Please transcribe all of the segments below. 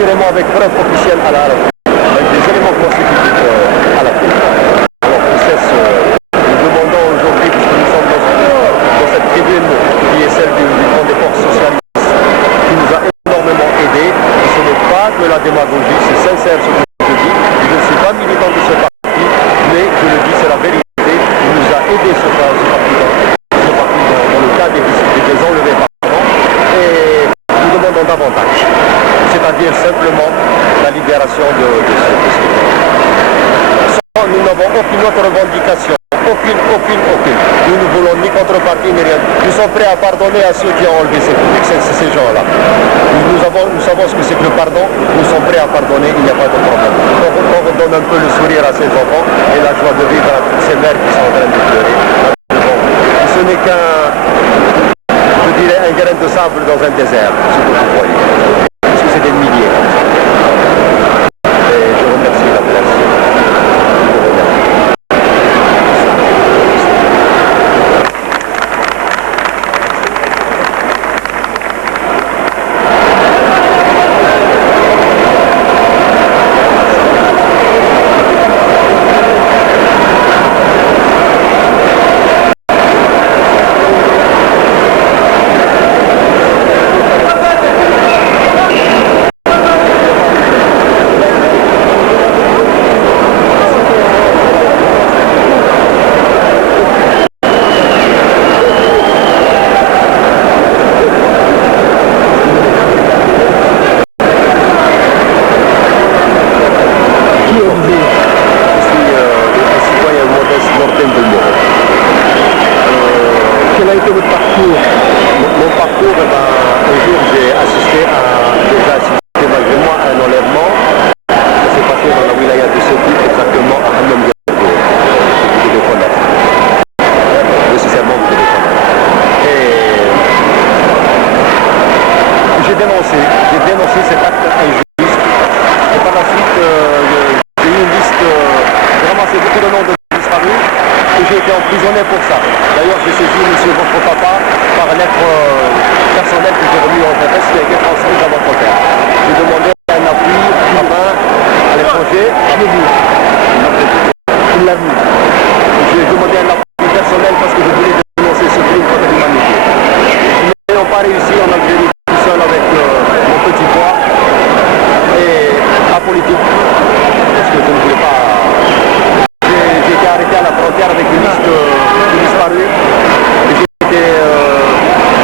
assurément avec preuve officielle à la avec des éléments constitutifs à la fin. Alors, nous demandons aujourd'hui, puisque nous sommes dans cette tribune qui est celle du Front des forces socialistes, qui nous a énormément aidés. Ce n'est pas de la démagogie, c'est sincère ce que je dis. Je ne suis pas militant de ce parti, mais je le dis, c'est la vérité. Il nous a aidés ce parti dans le cas des enlevés par an. Et nous demandons davantage, c'est-à-dire simplement la libération de ce. Nous n'avons aucune autre revendication, aucune. Nous ne voulons ni contrepartie ni rien. Nous sommes prêts à pardonner à ceux qui ont enlevé ces gens-là. Nous savons ce que c'est que le pardon, nous sommes prêts à pardonner, il n'y a pas de problème. On redonne un peu le sourire à ces enfants et la joie de vivre à toutes ces mères qui sont en train de pleurer. Ce n'est je dirais, un grain de sable dans un désert, ce que vous voyez. Parce que c'est des milliers. Et je remercie la presse. J'ai dénoncé cet acte injuste et par la suite j'ai eu une liste, j'ai ramassé beaucoup de noms de disparus et j'ai été emprisonné pour ça. D'ailleurs j'ai saisi monsieur votre papa par lettre personnelle que j'ai remis en presse qui a été transmise à votre père. J'ai demandé un appui à l'étranger, il l'a vu. J'ai demandé un appui personnel parce que je voulais dénoncer ce crime contre l'humanité. Nous n'avons pas réussi en Algérie tout seul avec mon petit poids et apolitique parce que je ne voulais pas. J'ai été arrêté à la frontière avec une liste de disparus et j'ai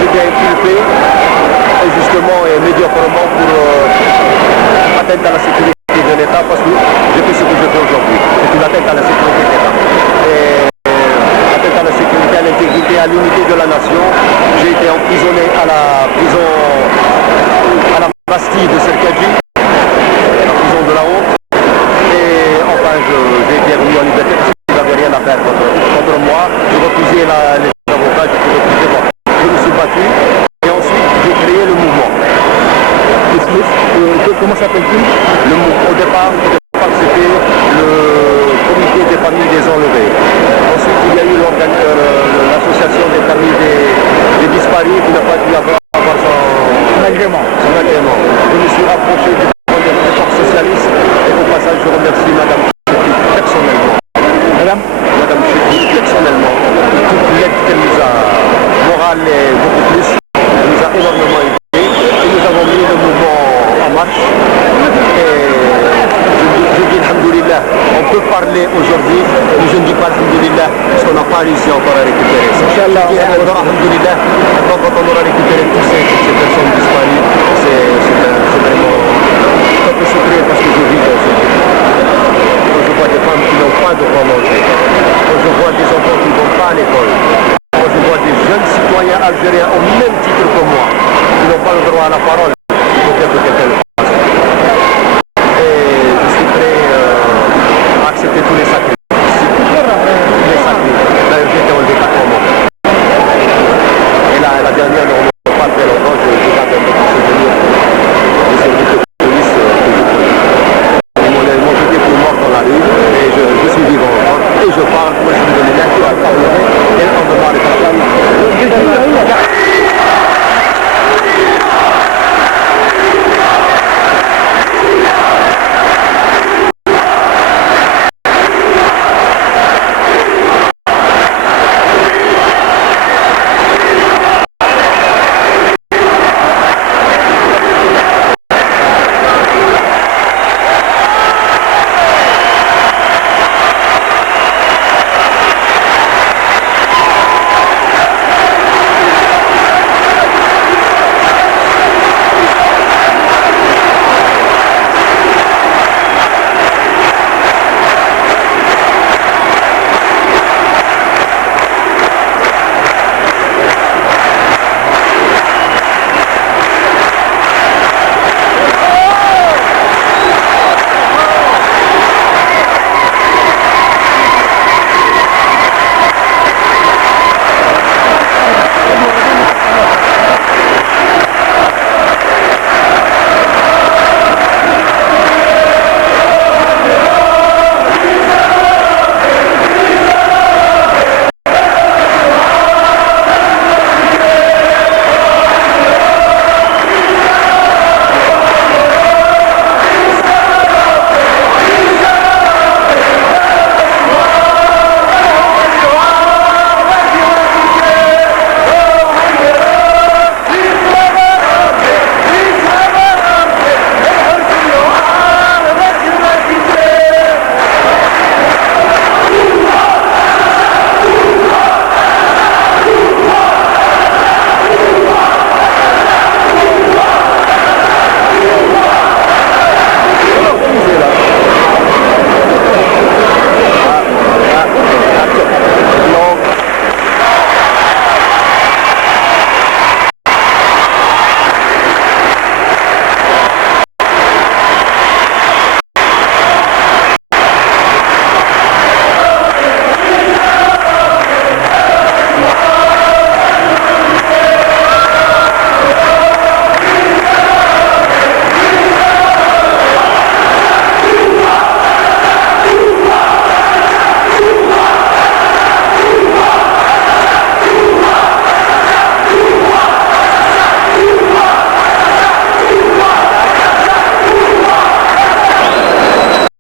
été inculpé injustement et médiocrement pour atteinte à la sécurité de l'État parce que j'ai fait ce que je fais aujourd'hui. C'est une atteinte à la sécurité de l'État. Atteinte à la sécurité, à l'intégrité, à l'unité de la nation. J'ai été emprisonné à la prison, à la Bastille de Serkadji, la prison de la honte. Et enfin, j'ai été remis en liberté parce qu'ils n'avaient rien à faire contre moi. J'ai refusé les avocats, j'ai refusé moi. Je me suis battu et ensuite j'ai créé le mouvement. Comment s'appelle-t-il? Au départ, c'était le comité des familles des enlevés. Ensuite, il y a eu l'association des familles des disparus qui n'a pas pu avoir son agrément. Je me suis rapproché du Front des forces socialistes et au passage, je remercie Madame Chéti personnellement. Madame Chéti personnellement, toute l'aide qu'elle nous a, morale et beaucoup plus, elle nous a énormément aidé et nous avons mis le mouvement en marche. Je dis alhamdoulilah, on peut parler aujourd'hui, mais je ne dis pas alhamdoulilah parce qu'on n'a pas réussi encore à récupérer. Inch'Allah, je dis alhamdoulilah, quand on aura récupéré toutes ces personnes disparues, c'est vraiment, ça peut souffrir parce que je vis dans ce pays. Quand je vois des femmes qui n'ont pas de quoi manger, quand je vois des enfants qui ne vont pas à l'école, quand je vois des jeunes citoyens algériens au même titre que moi, qui n'ont pas le droit à la parole,